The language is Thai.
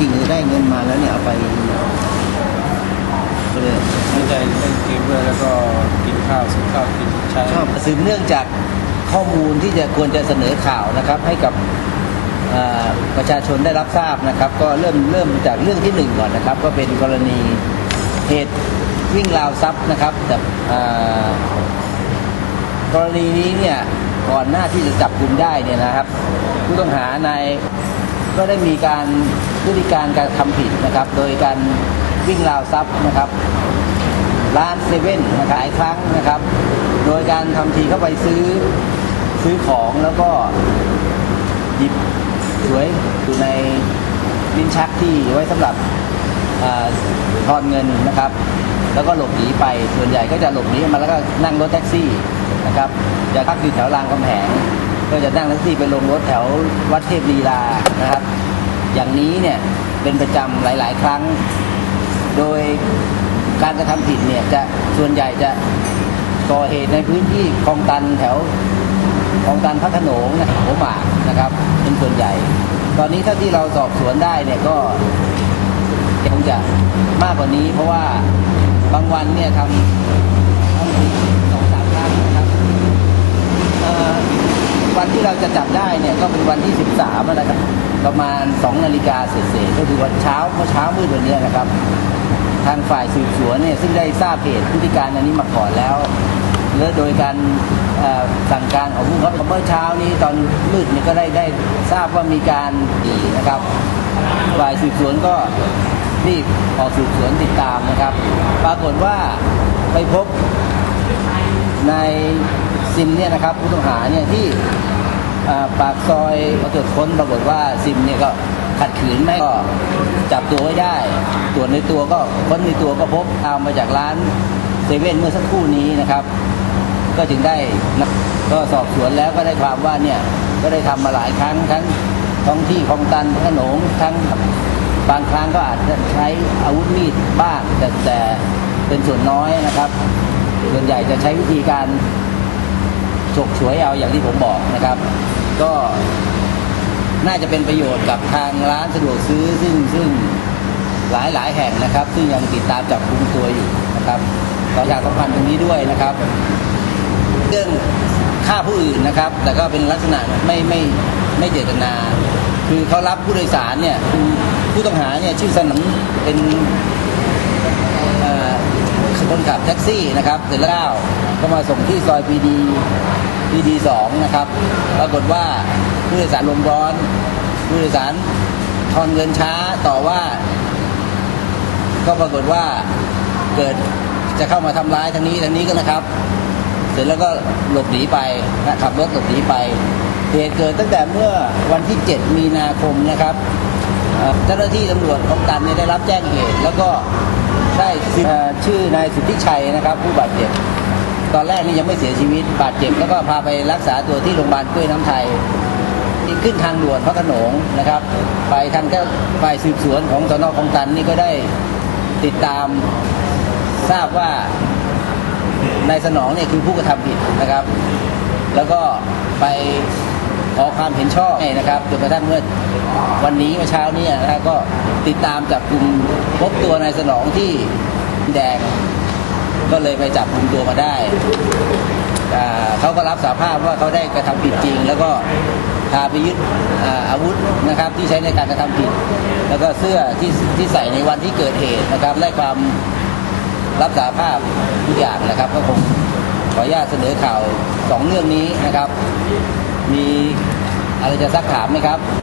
จริงเลยได้เงินมาแล้วเนี่ยเอาไปเลยไม่ได้เล่นเกมด้วยแล้วก็กินข้าวซื้อข้าวกินใช้ชอบสืบเนื่องจากข้อมูลที่จะควรจะเสนอข่าวนะครับ ให้กับประชาชนได้รับทราบนะครับ ก็เริ่มเริ่มจากเรื่องที่หนึ่งก่อนนะครับ ก็เป็นกรณีเหตุวิ่งราวทรัพย์นะครับแต่กรณีนี้เนี่ยก่อนหน้าที่จะจับกลุ่มได้เนี่ยนะครับ ผู้ต้องหาในาย ก็ได้มีการพฤติการการทำผิดนะครับ โดยการวิ่งราวทรัพย์นะครับ ร้านเซเว่นนะครับหลายครั้งนะครับ โดยการทำทีเข้าไปซื้อซื้อของแล้วก็หยิบสวยอยู่ในลิ้นชักที่ไว้สำหรับทอนเงินนะครับ แล้วก็หลบหนีไปส่วนใหญ่ก็จะหลบหนีมาแล้วก็นั่งรถแท็กซี่นะครับจะพักอยู่แถวรางกำแหง ก็จะนั่งแท็กซี่ไปลงรถแถววัดเทพลีลานะครับ อย่างนี้เนี่ยเป็นประจำหลาย ๆ ครั้ง โดยการกระทำผิดเนี่ยจะส่วนใหญ่จะก่อเหตุในพื้นที่คลองตันแถวคลองตันพระโขนงนะหัวหมากนะครับ เป็นส่วนใหญ่ ตอนนี้เท่าที่เราสอบสวนได้เนี่ยก็คงจะมากกว่านี้ เพราะว่าบางวันเนี่ยทำทำผิดสองสามครั้งนะครับเอ่อ วันที่เราจะจับได้เนี่ยก็เป็นวันที่ 13นะครับประมาณ 2 นาฬิกาเศษก็คือวันเช้าเมื่อเช้ามืดวันนี้นะครับ ทางฝ่ายสืบสวนเนี่ยซึ่งได้ทราบเหตุพฤติการอันนี้มาก่อนแล้วและโดยการสั่งการของผู้บังคับเมื่อเช้านี้ตอนมืดเนี่ยก็ได้ได้ทราบว่ามีการดีนะครับ ฝ่ายสืบสวนก็รีบออกสืบสวนติดตามนะครับ ปรากฏว่าไปพบใน ซิมเนี่ยนะครับผู้ต้องหาเนี่ยที่ปากซอยพอตรวจค้นปรากฏว่าซิมเนี่ยก็ขัดขืนไม่ก็จับตัวไว้ได้ ตรวจในตัวก็ค้นในตัวก็พบเอามาจากร้านเซเว่นเมื่อสักครู่นี้นะครับ ก็จึงได้ก็สอบสวนแล้วก็ได้ความว่าเนี่ยก็ได้ทำมาหลายครั้งทั้งท้องที่คลองตันขนงทั้งบางครั้งก็อาจจะใช้อาวุธมีดบ้างแต่แต่เป็นส่วนน้อยนะครับ ส่วนใหญ่จะใช้วิธีการ ฉกฉวยเอาอย่างที่ผมบอกนะครับ ก็น่าจะเป็นประโยชน์กับทางร้านสะดวกซื้อซึ่งซึ่งหลายหลายแห่งนะครับ ซึ่งยังติดตามจับกุมตัวอยู่นะครับขออยากสัมพันธ์ตรงนี้ด้วยนะครับ เรื่องฆ่าผู้อื่นนะครับ แต่ก็เป็นลักษณะไม่ไม่ไม่เจตนา คือเขารับผู้โดยสารเนี่ยผู้ต้องหาเนี่ยชื่อสนมเป็น คนขับแท็กซี่นะครับเสร็จแล้วก็มาส่งที่ซอยพีดีพีดีสองนะครับ ปรากฏว่าผู้โดยสารลมร้อนผู้โดยสารทอนเงินช้าต่อว่า ก็ปรากฏว่าเกิดจะเข้ามาทำร้ายทางนี้ทางนี้ก็นะครับ เสร็จแล้วก็หลบหนีไปนะขับรถหลบหนีไปเหตุเกิดตั้งแต่เมื่อวันที่ 7 มีนาคมนะครับเจ้าหน้าที่ตำรวจของตันได้รับแจ้งเหตุ แล้วก็ ได้เอ่อชื่อนายสุทธิชัยนะครับ ผู้บาดเจ็บ ตอนแรกนี่ยังไม่เสียชีวิตบาดเจ็บแล้วก็พาไปรักษาตัวที่โรงพยาบาลกล้วยน้ำไทย ที่ขึ้นทางด่วนพระโขนงนะครับ ไปทางเจ้าฝ่ายสืบสวนของสนคลองตันนี่ก็ได้ติดตามทราบว่านายสนองเนี่ยคือผู้กระทำผิดนะครับ แล้วก็ไป ขอความเห็นชอบให้นะครับจนกระทั่งเมื่อวันนี้เมื่อเช้านี้นะครับก็ติดตามจับกลุ่มพบตัวนายสนองที่แดง ก็เลยไปจับกลุ่มตัวมาได้เขาก็รับสาภาพว่าเขาได้กระทำผิดจริง แล้วก็พาไปยึดอาวุธนะครับที่ใช้ในการกระทำผิด แล้วก็เสื้อที่ที่ใส่ในวันที่เกิดเหตุนะครับได้ความรับสาภาพทุกอย่างนะครับ ก็คงขออนุญาตเสนอข่าวสองเรื่องนี้นะครับ มีอะไรจะซักถามไหมครับ